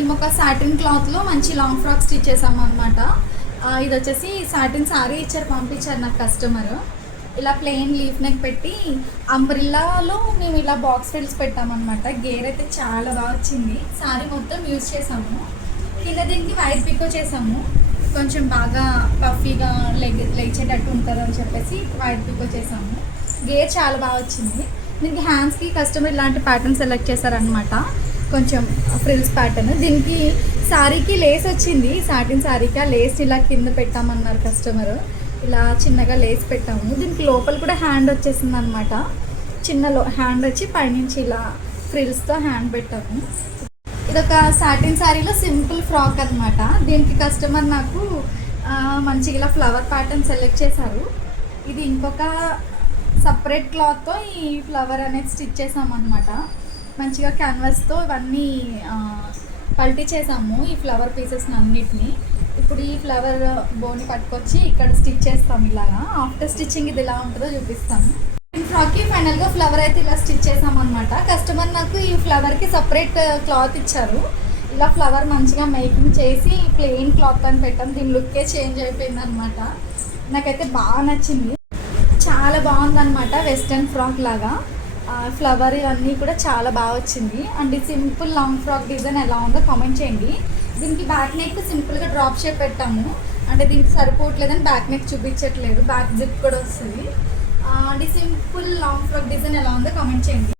మేము ఒక సాటిన్ క్లాత్లో మంచి లాంగ్ ఫ్రాక్ స్టిచ్ చేసాము అనమాట. ఇది వచ్చేసి సాటిన్ సారీ పంపించారు నాకు కస్టమర్. ఇలా ప్లెయిన్ లీఫ్ నెక్ పెట్టి అంబ్రిల్లాలో మేము ఇలా బాక్స్ ఫ్రిల్స్ పెట్టామన్నమాట. గేర్ అయితే చాలా బాగా వచ్చింది. సారీ మొత్తం యూజ్ చేసాము. కింద దీనికి వైట్ పికో చేసాము. కొంచెం బాగా పఫీగా లేచేటట్టు ఉంటుంది అని చెప్పేసి వైట్ పికో చేసాము. గేర్ చాలా బాగా వచ్చింది. దీనికి హ్యాండ్స్కి కస్టమర్ ఇలాంటి ప్యాటర్న్ సెలెక్ట్ చేశారనమాట. కొంచెం ఫ్రిల్స్ ప్యాటర్న్. దీనికి శారీకి లేస్ వచ్చింది. సాటిన్ శారీకి ఆ లేస్ ఇలా కింద పెట్టామన్నారు కస్టమర్. ఇలా చిన్నగా లేస్ పెట్టాము. దీనికి లోపల కూడా హ్యాండ్ వచ్చేసింది అనమాట. చిన్నలో హ్యాండ్ వచ్చి పైనుంచి ఇలా ఫ్రిల్స్తో హ్యాండ్ పెట్టాము. ఇదొక సాటిన్ శారీలో సింపుల్ ఫ్రాక్ అనమాట. దీనికి కస్టమర్ నాకు మంచిగా ఇలా ఫ్లవర్ ప్యాటర్న్ సెలెక్ట్ చేశారు. ఇది ఇంకొక సపరేట్ క్లాత్తో ఈ ఫ్లవర్ అనేది స్టిచ్ చేసామన్నమాట. మంచిగా క్యాన్వాస్తో ఇవన్నీ పల్టీ చేసాము ఈ ఫ్లవర్ పీసెస్ని అన్నిటినీ. ఇప్పుడు ఈ ఫ్లవర్ బోని పట్టుకొచ్చి ఇక్కడ స్టిచ్ చేస్తాము. ఇలాగా ఆఫ్టర్ స్టిచ్చింగ్ ఇది ఎలా ఉంటుందో చూపిస్తాము. ఈ ఫ్రాక్కి ఫైనల్గా ఫ్లవర్ అయితే ఇలా స్టిచ్ చేసామన్నమాట. కస్టమర్ నాకు ఈ ఫ్లవర్కి సపరేట్ క్లాత్ ఇచ్చారు. ఇలా ఫ్లవర్ మంచిగా మేకింగ్ చేసి ప్లెయిన్ క్లాత్ అని పెట్టాము. దీని లుక్కే చేంజ్ అయిపోయింది అనమాట. నాకైతే బాగా నచ్చింది. చాలా బాగుందన్నమాట. వెస్ట్రన్ ఫ్రాక్ లాగా ఫ్లవర్ ఇవన్నీ కూడా చాలా బాగా వచ్చింది. అండ్ ఈ సింపుల్ లాంగ్ ఫ్రాక్ డిజైన్ ఎలా ఉందో కామెంట్ చేయండి. దీనికి బ్యాక్ నెక్ సింపుల్గా డ్రాప్ షేప్ పెట్టాము. అంటే దీనికి సరిపోవట్లేదని బ్యాక్ నెక్ చూపించట్లేదు. బ్యాక్ జిప్ కూడా వస్తుంది. అండ్ ఈ సింపుల్ లాంగ్ ఫ్రాక్ డిజైన్ ఎలా ఉందో కామెంట్ చేయండి.